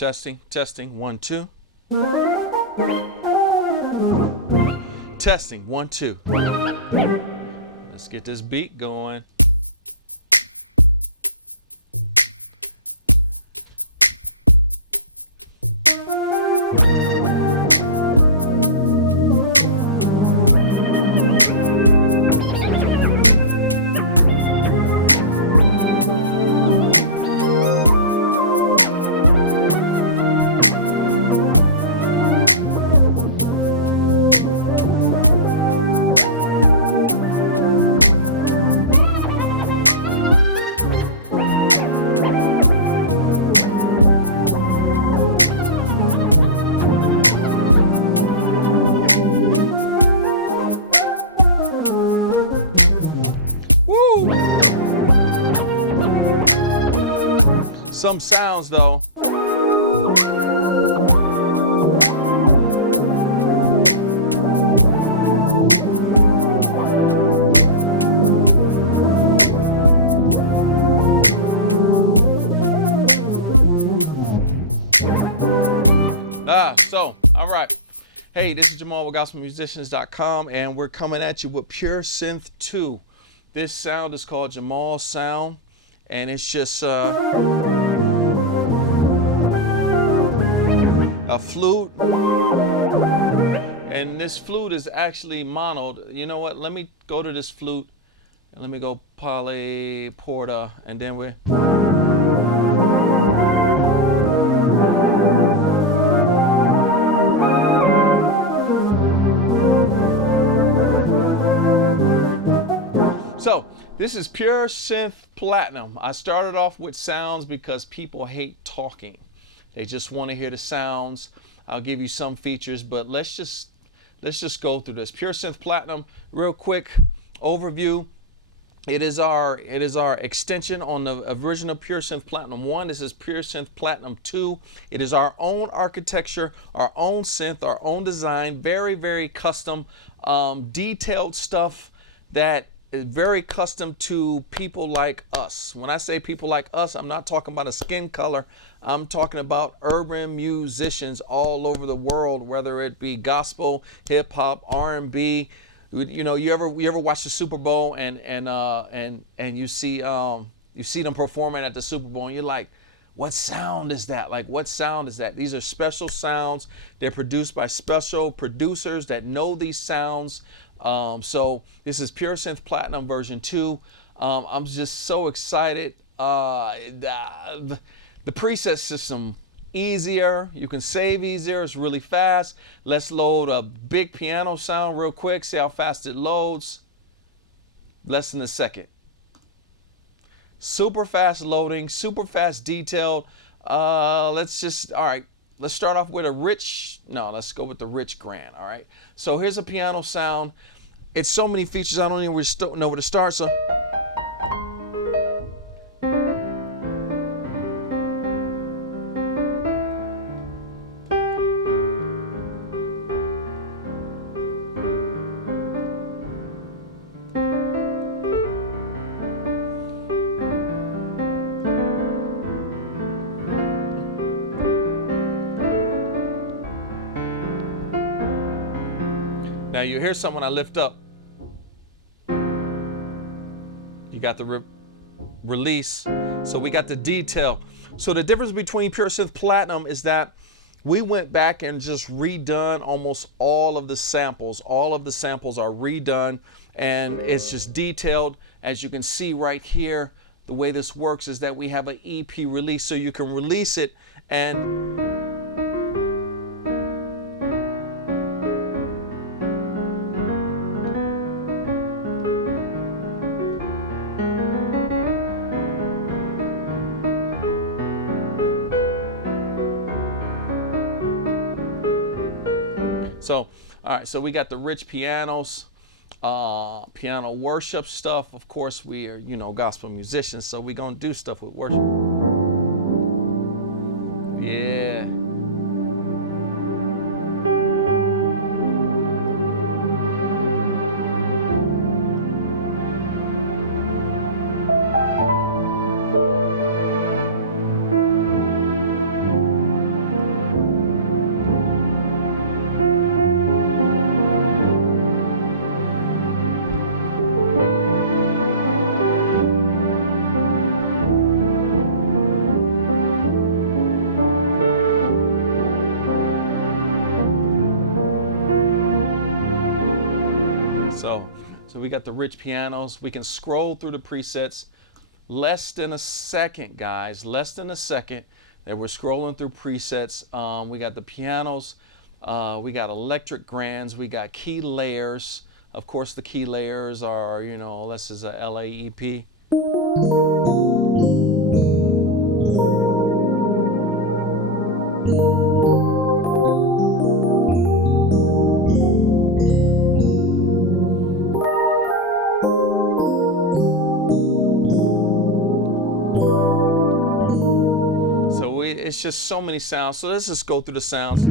Testing, testing, 1, 2. Testing, 1, 2. Let's get this beat going. Woo! Some sounds though. All right. Hey, this is Jamal with GospelMusicians.com, and we're coming at you with Pure Synth 2. This sound is called Jamal's Sound, and it's just a flute. And this flute is actually monoed. You know what? Let me go to this flute, and let me go poly porta, and then we're... So this is Pure Synth Platinum. I started off with sounds because people hate talking. They just want to hear the sounds. I'll give you some features, but let's just go through this. Pure Synth Platinum, real quick overview. It is our extension on the original Pure Synth Platinum 1. This is Pure Synth Platinum 2. It is our own architecture, our own synth, our own design, very, very custom, detailed stuff that is very custom to people like us. When I say people like us, I'm not talking about a skin color. I'm talking about urban musicians all over the world, whether it be gospel, hip hop, R&B. You know, you ever watch the Super Bowl and you see them performing at the Super Bowl and you're like, what sound is that? Like, what sound is that? These are special sounds. They're produced by special producers that know these sounds. So this is Pure Synth Platinum version 2. I'm just so excited. The preset system, easier. You can save easier. It's really fast. Let's load a big piano sound real quick. See how fast it loads. Less than a second. Super fast loading, super fast detailed. Let's start off with let's go with the rich grand, all right? So here's a piano sound. It's so many features, I don't even know where to start, so. Now you hear something when I lift up. You got the release. So we got the detail. So the difference between Pure Synth Platinum is that we went back and just redone almost all of the samples. All of the samples are redone and it's just detailed. As you can see right here, the way this works is that we have an EP release, so you can release it and so, all right, so we got the rich pianos, piano worship stuff. Of course, we are, gospel musicians, so we're going to do stuff with worship. Yeah. So we got the rich pianos. We can scroll through the presets. Less than a second, guys. Less than a second that we're scrolling through presets. We got the pianos. We got electric grands. We got key layers. Of course, the key layers are, you know, this is a LAEP. So it's just so many sounds. So let's just go through the sounds.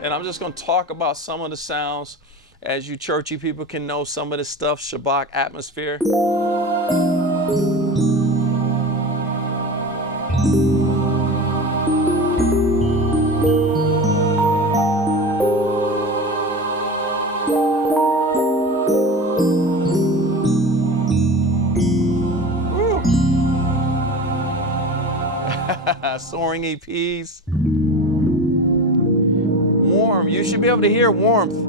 And I'm just going to talk about some of the sounds as you churchy people can know some of this stuff. Shabbat atmosphere. Soaring EPs. Warm. You should be able to hear warmth.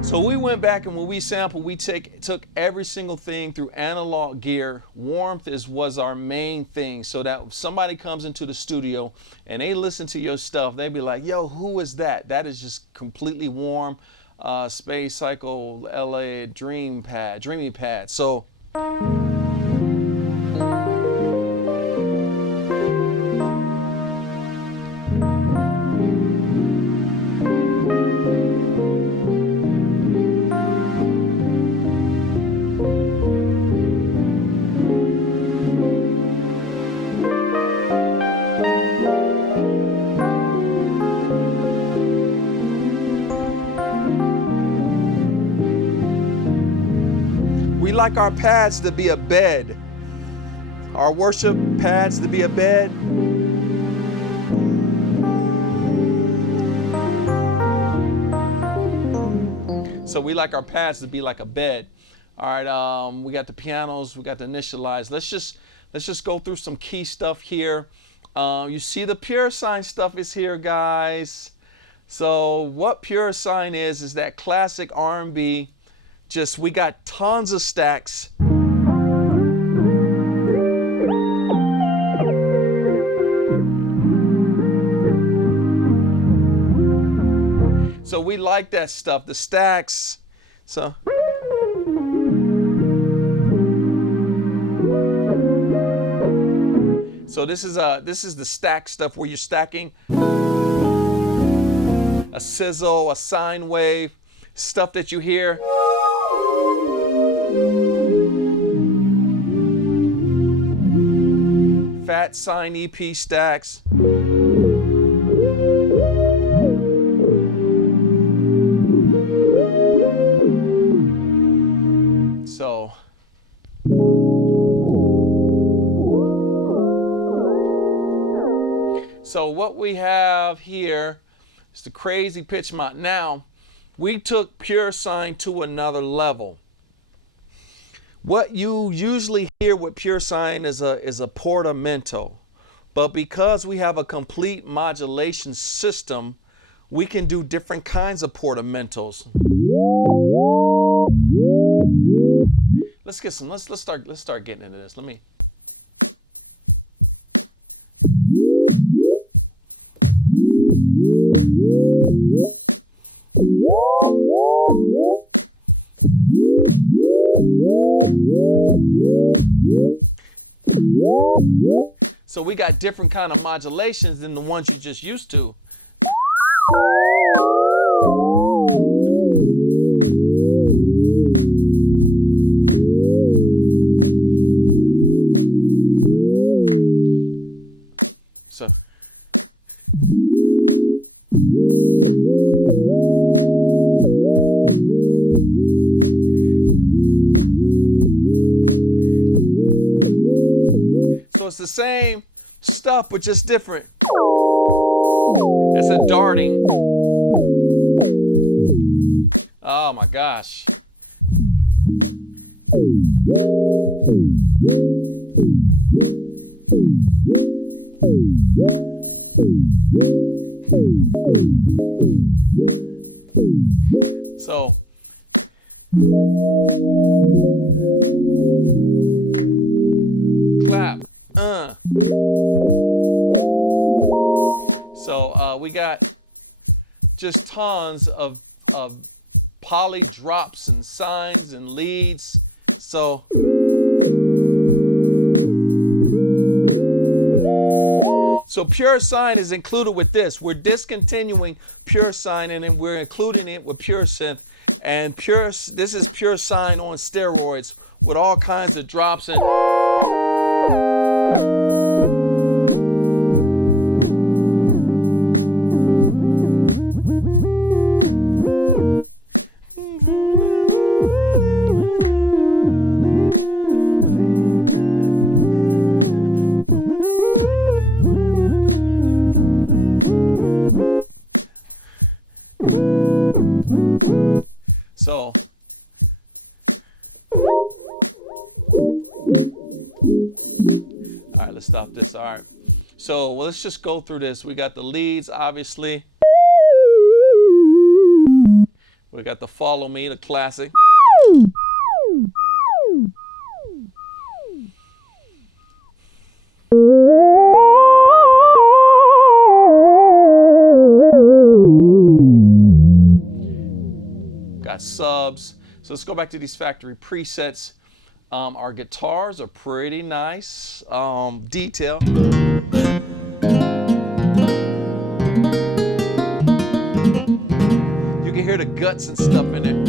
So we went back, and when we sampled, we took every single thing through analog gear. Warmth was our main thing, so that if somebody comes into the studio and they listen to your stuff, they be like, yo, who is that? That is just completely warm. Space Cycle, LA, Dreamy Pad. So we like our pads to be a bed. Our worship pads to be a bed. So we like our pads to be like a bed. All right, we got the pianos, we got the initialize. Let's just go through some key stuff here. You see the Pure Sign stuff is here, guys. So what Pure Sign is that classic R&B. Just we got tons of stacks. So we like that stuff, the stacks. So this is the stack stuff where you're stacking a sizzle, a sine wave, stuff that you hear. Fat sine EP stacks. So what we have here is the crazy pitch mod. Now, we took Pure Sign to another level. What you usually hear with Pure Sign is a portamento. But because we have a complete modulation system, we can do different kinds of portamentos. Let's get some. Let's start getting into this. Let me. So we got different kind of modulations than the ones you're just used to. So it's the same stuff, but just different. It's a darting. Oh my gosh. So clap. So we got just tons of poly drops and sines and leads. So pure sine is included with this. We're discontinuing pure sine and then we're including it with pure synth. And this is pure sine on steroids with all kinds of drops and so all right, let's stop this. All right. So let's just go through this. We got the leads, obviously. We got the follow me, the classic. Got subs. So let's go back to these factory presets. Our guitars are pretty nice. Detail. You can hear the guts and stuff in it.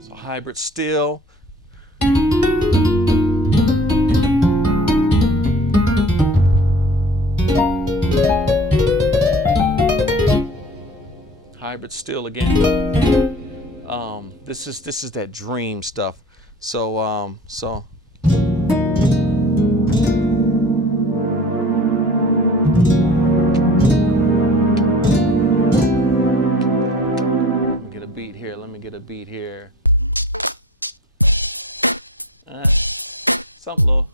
So hybrid steel. Hybrid steel again. This is that dream stuff. So let me get a beat here. Let me get a beat here. Something low.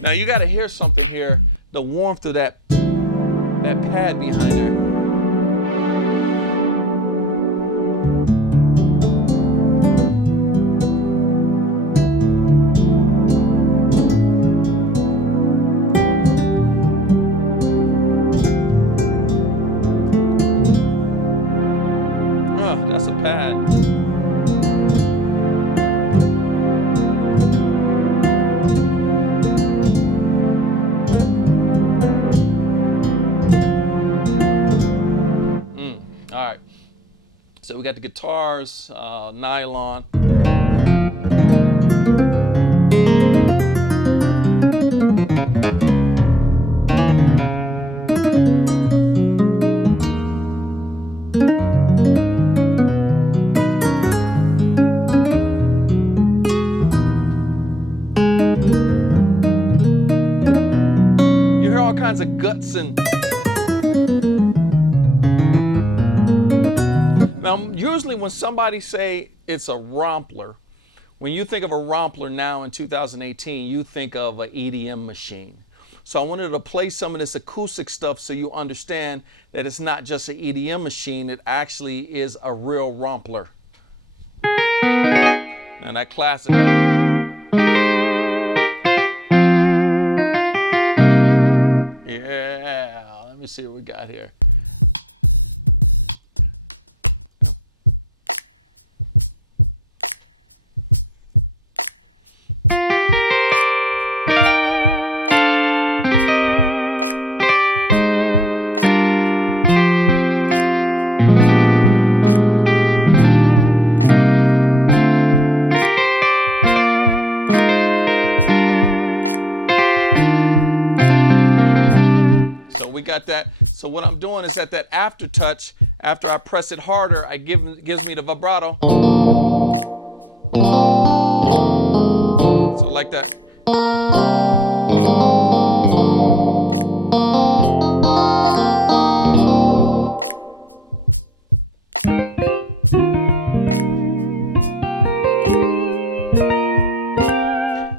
Now you got to hear something here, the warmth of that pad behind her. Oh, that's a pad. All right, so we got the guitars, nylon. You hear all kinds of guts and now, usually when somebody say it's a rompler, when you think of a rompler now in 2018, you think of an EDM machine. So I wanted to play some of this acoustic stuff so you understand that it's not just an EDM machine, it actually is a real rompler. And that classic. Yeah, let me see what we got here. got that. So what I'm doing is at that after touch, after I press it harder, gives me the vibrato. So like that.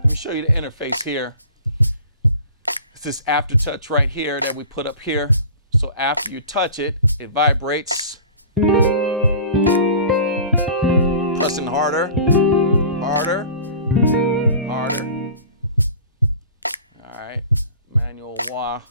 Let me show you the interface here. It's this after touch right here that we put up here. So after you touch it, it vibrates. Pressing harder, harder, harder. All right, manual wah.